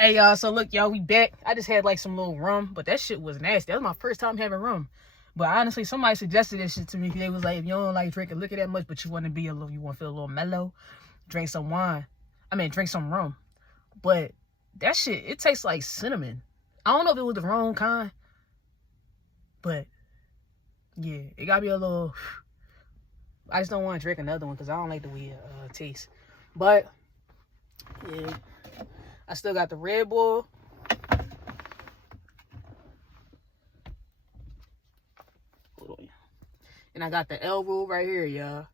Hey y'all, so look y'all, we back. I just had like some little rum, but that shit was nasty. That was my first time having rum. But honestly, somebody suggested this shit to me. They was like, if you don't like drinking liquor that much, but you want to be a little, you want to feel a little mellow, drink some wine. I mean, drink some rum. But that shit, it tastes like cinnamon. I don't know if it was the wrong kind, but yeah, it got me a little. I just don't want to drink another one because I don't like the way it tastes. But yeah, I still got the Red Bull. Hold on. And I got the L rule right here, y'all.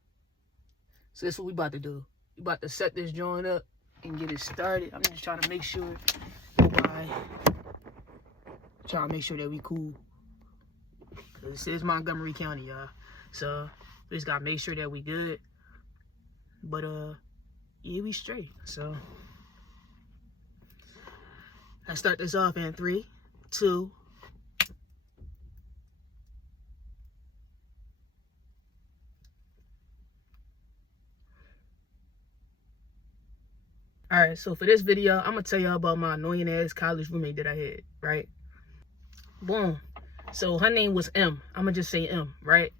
So this is what we about to do. We about to set this joint up and get it started. I'm just trying to make sure that we cool. Cause this is Montgomery County, y'all. So we just gotta make sure that we good. But yeah, we straight. So I start this off in 3, 2. Alright, so for this video, I'm gonna tell y'all about my annoying ass college roommate that I had, right? Boom. So her name was M. I'm gonna just say M, right?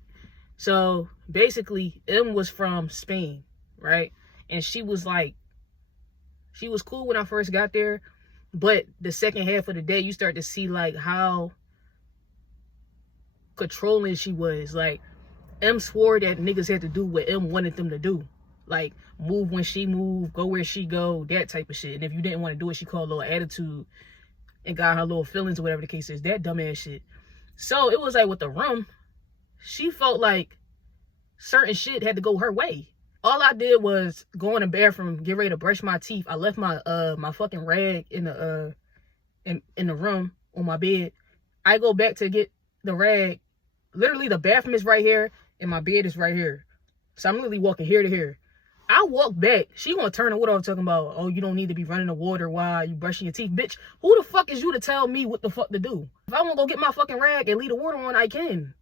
So basically, M was from Spain, right? And she was cool when I first got there, but the second half of the day, you start to see like how controlling she was. Like, M swore that niggas had to do what M wanted them to do. Like, move when she moved, go where she go, that type of shit. And if you didn't want to do it, she called a little attitude and got her little feelings or whatever the case is. That dumbass shit. So it was like with the rum, she felt like certain shit had to go her way. All I did was go in the bathroom, get ready to brush my teeth. I left my my fucking rag in the room on my bed. I go back to get the rag. Literally, the bathroom is right here and my bed is right here. So I'm literally walking here to here. I walk back. She gonna turn to what I'm talking about. Oh, you don't need to be running the water while you brushing your teeth. Bitch, who the fuck is you to tell me what the fuck to do? If I want to go get my fucking rag and leave the water on, I can.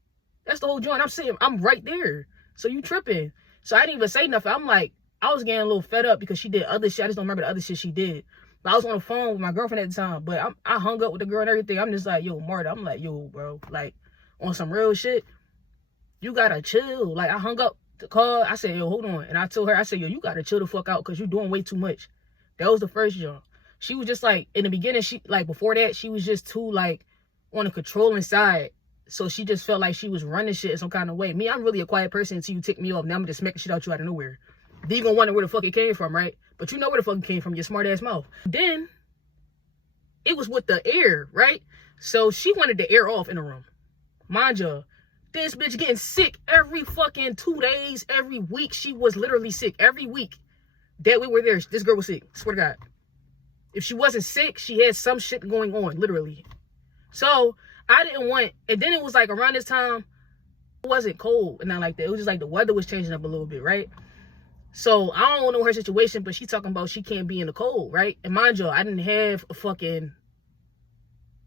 That's the whole joint. I'm saying I'm right there. So you tripping. So I didn't even say nothing. I'm like, I was getting a little fed up because she did other shit. I just don't remember the other shit she did. But I was on the phone with my girlfriend at the time. But I hung up with the girl and everything. I'm just like, yo, Marta. I'm like, yo, bro. Like, on some real shit, you gotta chill. Like, I hung up the call. I said, yo, hold on. And I told her, I said, yo, you gotta chill the fuck out because you're doing way too much. That was the first job. She was just like, in the beginning, before that, she was just too, like, on the controlling side. So she just felt like she was running shit in some kind of way. Me, I'm really a quiet person until you tick me off. Now I'm just smacking shit out you out of nowhere. Then you gonna wonder where the fuck it came from, right? But you know where the fuck it came from, your smart ass mouth. Then, it was with the air, right? So she wanted the air off in the room. Mind you, this bitch getting sick every fucking 2 days, every week. She was literally sick every week that we were there. This girl was sick, swear to God. If she wasn't sick, she had some shit going on, literally. So I didn't want, and then it was like around this time, it wasn't cold and not like that. It was just like the weather was changing up a little bit, right? So I don't know her situation, but she talking about she can't be in the cold, right? And mind you, I didn't have a fucking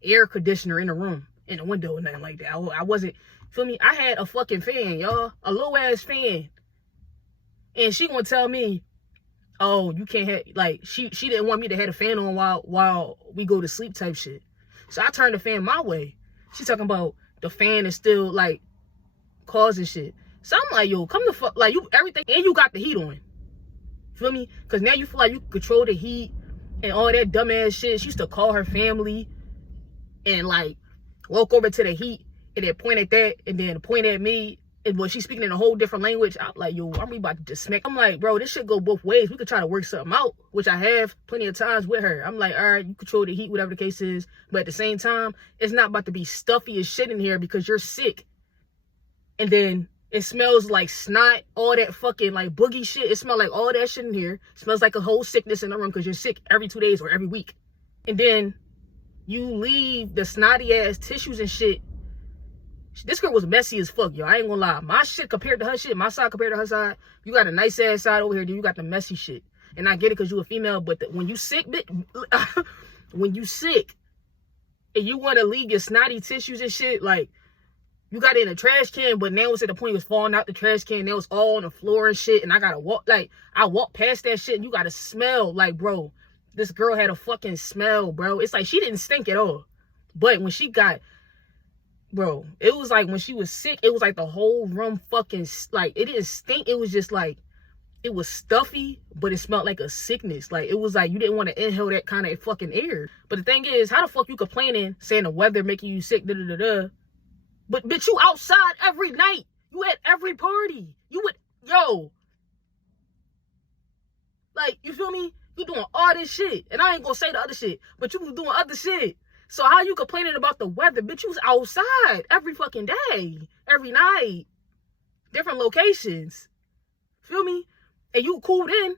air conditioner in the room, in the window, and nothing like that. I wasn't, feel me? I had a fucking fan, y'all, a low ass fan, and she gonna tell me, oh, you can't have, like, she didn't want me to have a fan on while we go to sleep type shit. So I turned the fan my way. She talking about the fan is still, like, causing shit. So I'm like, yo, come the fuck, like, you, everything, and you got the heat on. Feel me? Because now you feel like you control the heat and all that dumbass shit. She used to call her family and, like, walk over to the heat and then point at that and then point at me. And when she's speaking in a whole different language, I'm like, yo, I'm about to just smack. I'm like, bro, this shit go both ways. We could try to work something out, which I have plenty of times with her. I'm like, all right, you control the heat, whatever the case is. But at the same time, it's not about to be stuffy as shit in here because you're sick. And then it smells like snot, all that fucking like boogie shit. It smells like all that shit in here. It smells like a whole sickness in the room because you're sick every 2 days or every week. And then you leave the snotty ass tissues and shit. This girl was messy as fuck, yo. I ain't gonna lie. My shit compared to her shit, my side compared to her side, you got a nice ass side over here, then you got the messy shit. And I get it because you a female, but when you sick, bitch, when you sick and you want to leave your snotty tissues and shit, like, you got it in a trash can, but now it's at the point it was falling out the trash can. Now it's all on the floor and shit, and I gotta walk, like, I walk past that shit, and you gotta smell, like, bro, this girl had a fucking smell, bro. It's like she didn't stink at all. But when she got, bro, it was like when she was sick, it was like the whole room fucking, like, it didn't stink. It was just like, it was stuffy, but it smelled like a sickness. Like, it was like you didn't want to inhale that kind of fucking air. But the thing is, how the fuck you complaining, saying the weather making you sick, da-da-da-da. But, bitch, you outside every night. You at every party. You would, yo. Like, you feel me? You doing all this shit. And I ain't gonna say the other shit, but you was doing other shit. So how you complaining about the weather? Bitch, you was outside every fucking day. Every night. Different locations. Feel me? And you cooled in.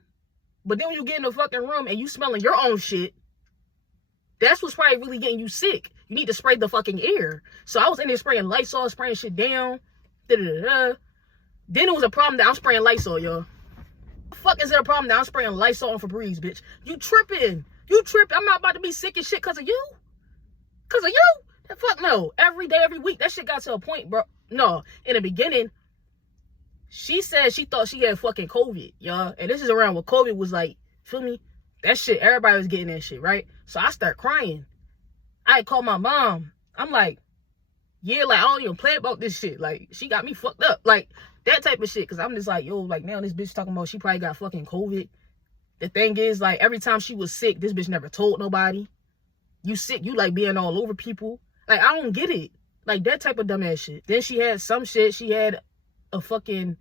But then when you get in the fucking room and you smelling your own shit, that's what's probably really getting you sick. You need to spray the fucking air. So I was in there spraying Lysol, spraying shit down. Da-da-da-da. Then it was a problem that I'm spraying Lysol, y'all. The fuck is it a problem that I'm spraying Lysol on Febreze, bitch? You tripping. You tripping. I'm not about to be sick and shit because of you. Because of you? Fuck no. Every day, every week. That shit got to a point, bro. No. In the beginning, she said she thought she had fucking COVID, y'all. And this is around what COVID was like. Feel me? That shit, everybody was getting that shit, right? So I start crying. I called my mom. I'm like, yeah, like, I don't even play about this shit. Like, she got me fucked up. Like, that type of shit. Because I'm just like, yo, like, now this bitch talking about she probably got fucking COVID. The thing is, like, every time she was sick, this bitch never told nobody. You sick, you like being all over people. Like, I don't get it. Like, that type of dumbass shit. Then she had some shit. She had a fucking,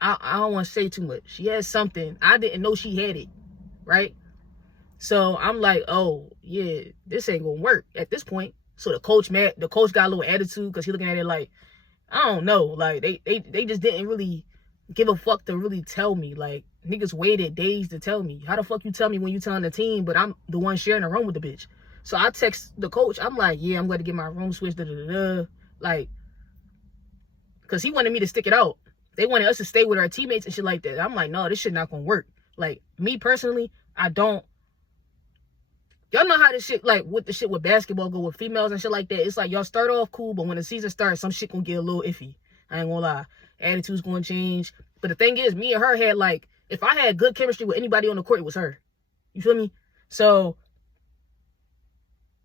I don't want to say too much. She had something. I didn't know she had it. Right? So I'm like, oh, yeah, this ain't gonna work at this point. So the coach got a little attitude because he looking at it like, I don't know. Like, they just didn't really give a fuck to really tell me. Like, niggas waited days to tell me. How the fuck you tell me when you telling the team, but I'm the one sharing a room with the bitch? So I text the coach. I'm like, yeah, I'm going to get my room switched, da-da-da-da. Like, because he wanted me to stick it out. They wanted us to stay with our teammates and shit like that. I'm like, no, this shit not going to work. Like, me personally, I don't. Y'all know how this shit, like, with the shit with basketball go with females and shit like that. It's like, y'all start off cool, but when the season starts, some shit gonna get a little iffy. I ain't gonna lie. Attitude's gonna change. But the thing is, me and her had, like, if I had good chemistry with anybody on the court, it was her. You feel me? So,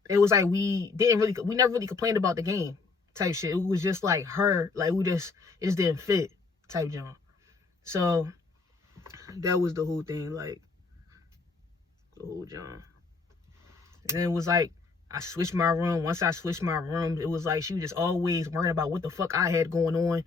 it was like, we never really complained about the game type shit. It was just like her, like, it just didn't fit type John. So, that was the whole thing, like, the whole John. And then it was like, I switched my room. Once I switched my room, it was like she was just always worrying about what the fuck I had going on.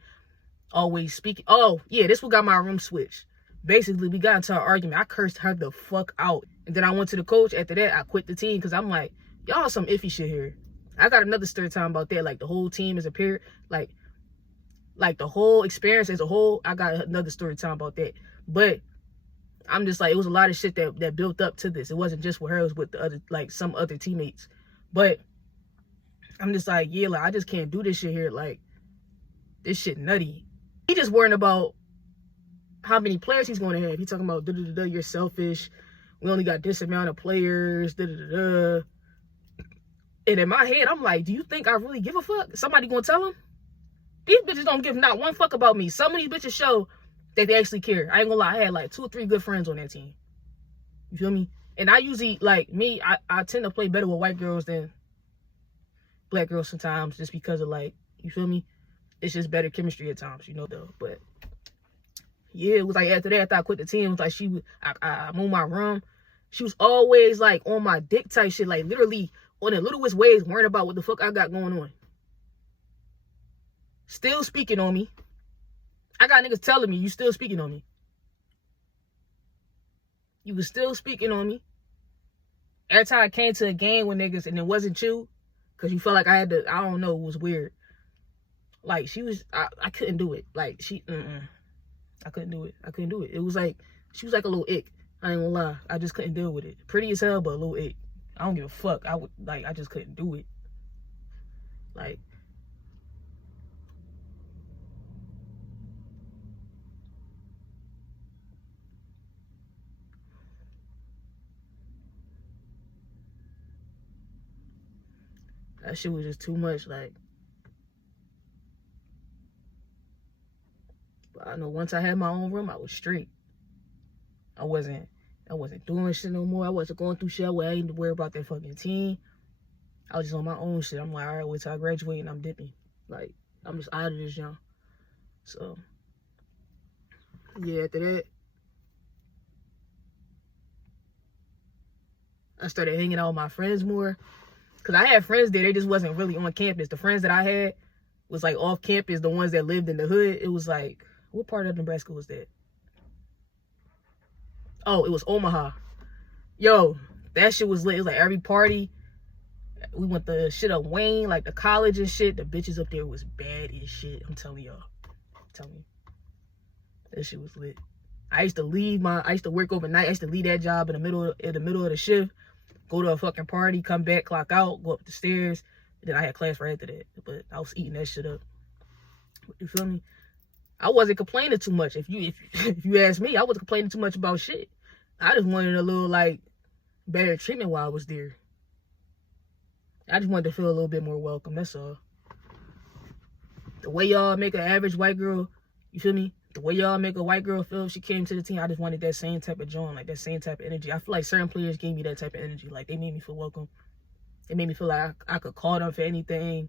Always speaking. Oh, yeah, this what got my room switched. Basically, we got into an argument. I cursed her the fuck out. And then I went to the coach. After that, I quit the team because I'm like, y'all some iffy shit here. I got another story time about that. Like, the whole team as a pair. Like the whole experience as a whole, I got another story time about that. But I'm just like, it was a lot of shit that built up to this. It wasn't just with her, it was with the other, like, some other teammates. But I'm just like, yeah, like, I just can't do this shit here. Like, this shit nutty. He just worrying about how many players he's going to have. He talking about, da-da-da-da, you're selfish. We only got this amount of players, da-da-da-da. And in my head, I'm like, do you think I really give a fuck? Somebody gonna tell him? These bitches don't give not one fuck about me. Some of these bitches show that they actually care. I ain't gonna lie, I had like 2 or 3 good friends on that team. You feel me? And I usually, like, me, I tend to play better with white girls than black girls sometimes, just because of, like, you feel me? It's just better chemistry at times, you know, though. But yeah, it was like after that, after I quit the team, it was like I moved my room. She was always like on my dick type shit, like literally on the littlest ways, worrying about what the fuck I got going on. Still speaking on me. I got niggas telling me, you still speaking on me. You was still speaking on me. Every time I came to a game with niggas and it wasn't you, because you felt like I had to, I don't know, it was weird. Like, she was, I couldn't do it. Like, I couldn't do it. I couldn't do it. It was like, she was like a little ick. I ain't gonna lie. I just couldn't deal with it. Pretty as hell, but a little ick. I don't give a fuck. I just couldn't do it. Like, that shit was just too much. Like, but I know once I had my own room, I was straight. I wasn't I wasn't doing shit no more. I wasn't going through shit. I ain't worry about that fucking team. I was just on my own shit. I'm like, all right, wait till I graduate and I'm dipping. Like, I'm just out of this, young. So, yeah, after that, I started hanging out with my friends more. Because I had friends there. They just wasn't really on campus. The friends that I had was, like, off campus. The ones that lived in the hood. It was, like, what part of Nebraska was that? Oh, it was Omaha. Yo, that shit was lit. It was, like, every party. We went to shit up Wayne, like, the college and shit. The bitches up there was bad as shit. I'm telling y'all. That shit was lit. I used to work overnight. I used to leave that job in the middle of the shift. Go to a fucking party, come back, clock out, go up the stairs. Then I had class right after that. But I was eating that shit up. You feel me? I wasn't complaining too much. If you ask me, I wasn't complaining too much about shit. I just wanted a little, like, better treatment while I was there. I just wanted to feel a little bit more welcome. That's all. The way y'all make an average white girl, you feel me? The way y'all make a white girl feel if she came to the team, I just wanted that same type of joint, like that same type of energy. I feel like certain players gave me that type of energy. Like, they made me feel welcome. It made me feel like I could call them for anything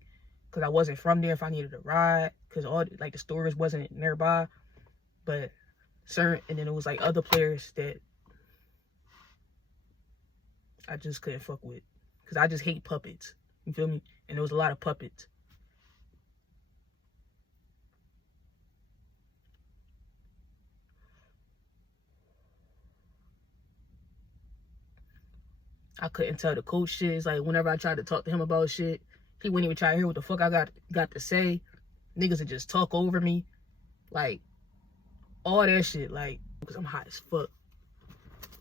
because I wasn't from there if I needed a ride because all, like, the stores wasn't nearby. But and then it was, like, other players that I just couldn't fuck with because I just hate puppets. You feel me? And there was a lot of puppets. I couldn't tell the coach shit. It's like whenever I tried to talk to him about shit, he wouldn't even try to hear what the fuck I got to say. Niggas would just talk over me. Like, all that shit. Like, because I'm hot as fuck.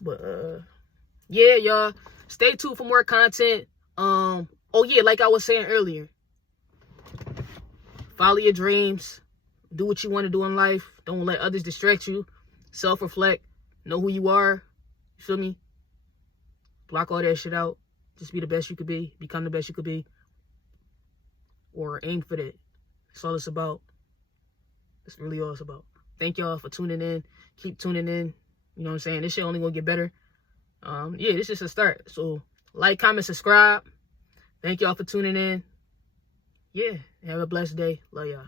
But, yeah, y'all. Stay tuned for more content. Oh, yeah, like I was saying earlier. Follow your dreams. Do what you want to do in life. Don't let others distract you. Self-reflect. Know who you are. You feel me? Block all that shit out. Just be the best you could be. Become the best you could be. Or aim for that. That's all it's about. That's really all it's about. Thank y'all for tuning in. Keep tuning in. You know what I'm saying? This shit only gonna get better. Yeah, this is a start. So, like, comment, subscribe. Thank y'all for tuning in. Yeah, have a blessed day. Love y'all.